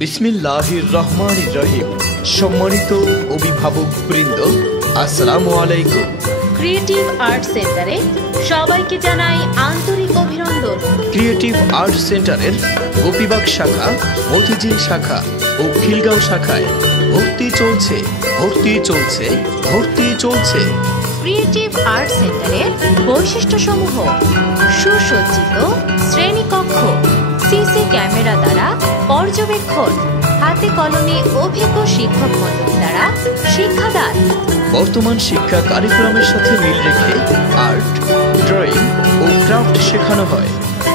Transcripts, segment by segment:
বিসমিল্লাহির রহমানির রহিম। সম্মানিত অভিভাবক বৃন্দ, আসসালামু আলাইকুম। ক্রিয়েটিভ আর্ট সেন্টারে সবাইকে জানাই আন্তরিক অভিনন্দন। ক্রিয়েটিভ আর্ট সেন্টারের গোপীবাগ শাখা, মতিঝিল শাখা ও খিলগাঁও শাখায় ভর্তি চলছে। ক্রিয়েটিভ আর্ট সেন্টারের বৈশিষ্ট্যসমূহ: সুসজ্জিত শ্রেণীকক্ষ, সিসি ক্যামেরা দ্বারা পর্যবেক্ষণ, হাতে কলমে অভিজ্ঞ শিক্ষক মণ্ডলী দ্বারা শিক্ষাদান। বর্তমান শিক্ষা কারিকুলামের সাথে মিল রেখে আর্ট, ড্রয়িং ও ক্রাফট শেখানো হয়।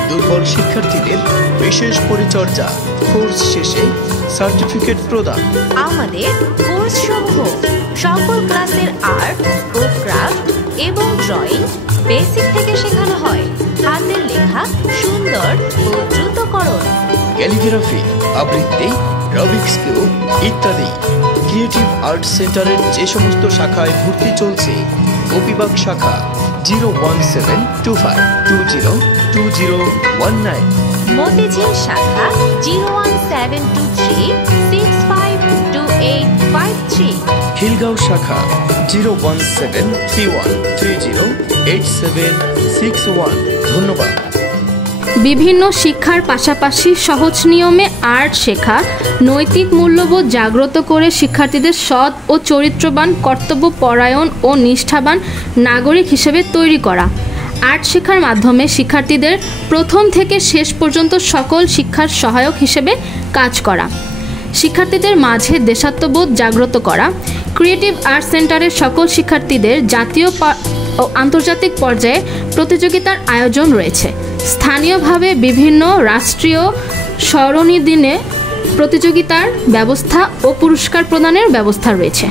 দুর্বল শিক্ষার্থীদের বিশেষ পরিচর্যা, কোর্স শেষে সার্টিফিকেট প্রদান। আমাদের কোর্স সমূহ: সকল ক্লাসের আর্ট ও ক্রাফট এবং ড্রয়িং বেসিক থেকে শেখানো হয়। হাতের লেখা সুন্দর ও দ্রুতকরণ, ক্যালিগ্রাফি, আবৃত্তি, রবিক্স কিউব ইত্যাদি। ক্রিয়েটিভ আর্ট সেন্টারের যে সমস্ত শাখায় ভর্তি চলছে: গোপীবাগ শাখা 01725202019, মতিঝিল শাখা 01723652853, খিলগাঁও শাখা 01731308761। ধন্যবাদ। বিভিন্ন শিক্ষার পাশাপাশি সহজ নিয়মে আর্ট শেখা, নৈতিক মূল্যবোধ জাগ্রত করে শিক্ষার্থীদের সৎ ও চরিত্রবান, কর্তব্যপরায়ণ ও নিষ্ঠাবান নাগরিক হিসেবে তৈরি করা। আর্ট শেখার মাধ্যমে শিক্ষার্থীদের প্রথম থেকে শেষ পর্যন্ত সকল শিক্ষার সহায়ক হিসেবে কাজ করা। শিক্ষার্থীদের মাঝে দেশাত্মবোধ জাগ্রত করা। ক্রিয়েটিভ আর্ট সেন্টারের সকল শিক্ষার্থীদের জাতীয় ও আন্তর্জাতিক পর্যায়ে প্রতিযোগিতার আয়োজন রয়েছে। স্থানীয়ভাবে বিভিন্ন রাষ্ট্রীয় স্মরণী দিনে প্রতিযোগিতার ব্যবস্থা ও পুরস্কার প্রদানের ব্যবস্থা রয়েছে।